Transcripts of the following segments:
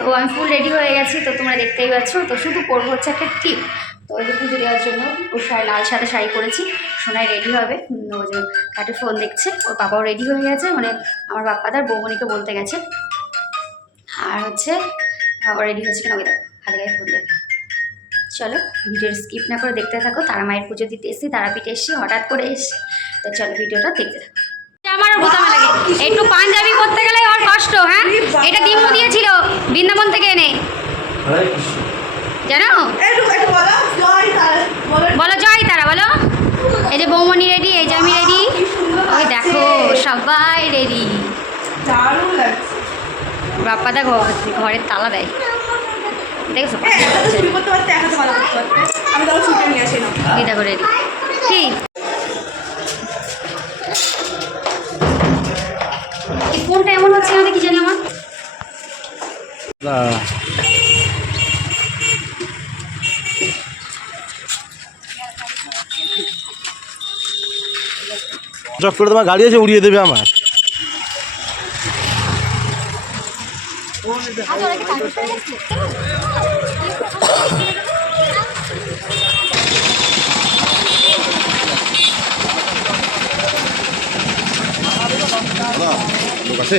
তো আমি full ready হয়ে গেছি তো তোমরা দেখতেই পাচ্ছ তো শুধু পরবো হচ্ছে একটা টিপ তো ওই পুজো দেওয়ার জন্য ওর শাড়ি লাল সাদা শাড়ি পরেছি সোনায় রেডি হবে। ও যে কাটে ফোন দেখছে ওর বাবাও রেডি হয়ে গেছে মানে আমার বাপ্পাদার বৌমনিকে বলতে গেছে। আর হচ্ছে বাবা রেডি হচ্ছে কেন ওই দেখো হাতে গায়ে ফোন দেখে চলো ভিডিওর স্কিপ না করে দেখতে থাকো তারা মায়ের পুজো দিতে এসেছি তারাপীঠে এসেছি হঠাৎ করে এসেছি। তো চলো ভিডিওটা দেখতে থাকো। আমার বোতামে লাগে। একটু পাঞ্জাবি করতে গেলে আমার কষ্ট হ্যাঁ? এটা দিমু বৃন্দাবন থেকে এনে। জানো? বলো জয় তারা বলো। এই যে বৌমনি রেডি এই যে আমি রেডি ওই দেখো সবাই রেডি দারুণ দেখো ঘরের তালা দেয়। দেখছ? হ্যাঁ একটা তো চুরি চক করে তোমার গাড়ি আছে উড়িয়ে দেবে আমার লোক আছে?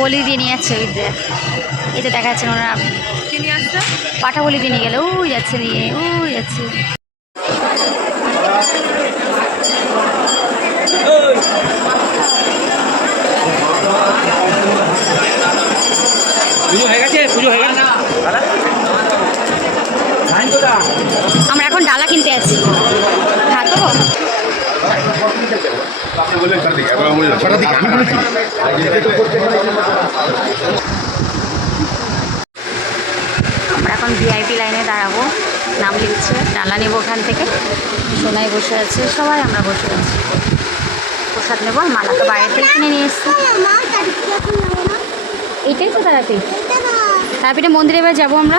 বলি দিয়ে নিয়ে যাচ্ছে ওই যে এই যে দেখা যাচ্ছে ওনারা। কি নিয়ে আসছে? পাঠা বলি দিয়ে নিয়ে গেলে ওই যাচ্ছে নিয়ে ওই যাচ্ছে। পুজো হয়ে গেছে পুজো হয়ে গেছে। আমরা এখন ডালা কিনতে আছি আমরা এখন ভিআইপি লাইনে দাঁড়াবো। নাম লিখছে ডালা নেব ওখান থেকে। সোনাই বসে আছে, সবাই আমরা বসে আছি। প্রসাদ নেব মালা তো বাইরে থেকে কিনে নিয়ে এসছি। এইটাই তো তারাপীঠ। তারাপীঠে মন্দিরে এবার যাব আমরা।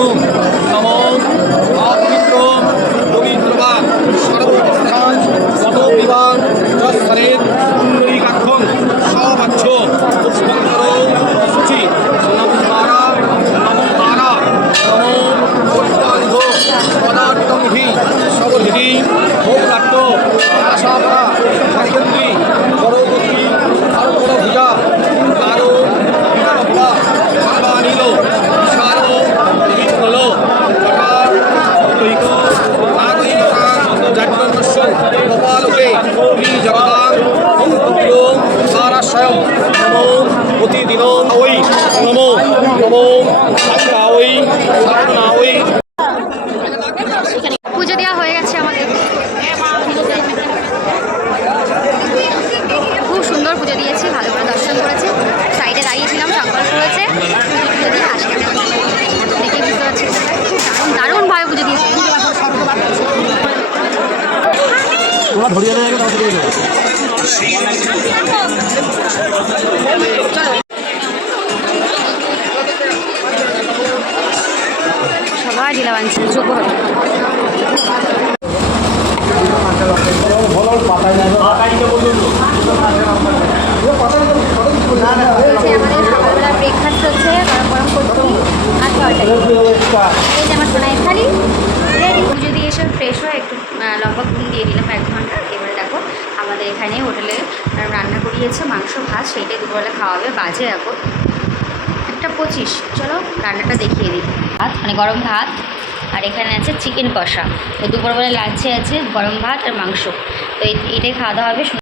Oh. পুজো দেওয়া হয়ে গেছে আমাদের। খুব সুন্দর পুজো দিয়েছি ভালো করে দর্শন করেছে। সাইডে দাঁড়িয়েছিলাম সংকল্প হয়েছে পুজো দিয়ে দেখে বুঝতে পারছি। দারুণ দারুণভাবে পুজো দিয়েছি। সবাই ডিলা বানছে যোগ্য হবে হচ্ছে আমাদের সকালবেলা ব্রেকফাস্ট হচ্ছে গরম গরম করছি আর তরকারি এই যে আমার সোনাই থালি রেডি পুজো দিয়ে এসে ফ্রেশ হয়ে একটু লম্বা ঘুম দিয়ে দিলাম এক ঘণ্টা এবারে দেখো আমাদের এখানে হোটেলে রান্না করিয়েছে মাংস ভাত সেইটাই দুপুরবেলা খাওয়াবে বাজে এখন একটা পঁচিশ। চলো রান্নাটা দেখিয়ে দিই। ভাত মানে গরম ভাত। আর এখানে আছে চিকেন কষা। তো দুপুরবেলা লাঞ্চে আছে, গরম ভাত আর মাংস। তো এটাই খাওয়া দাওয়া হবে।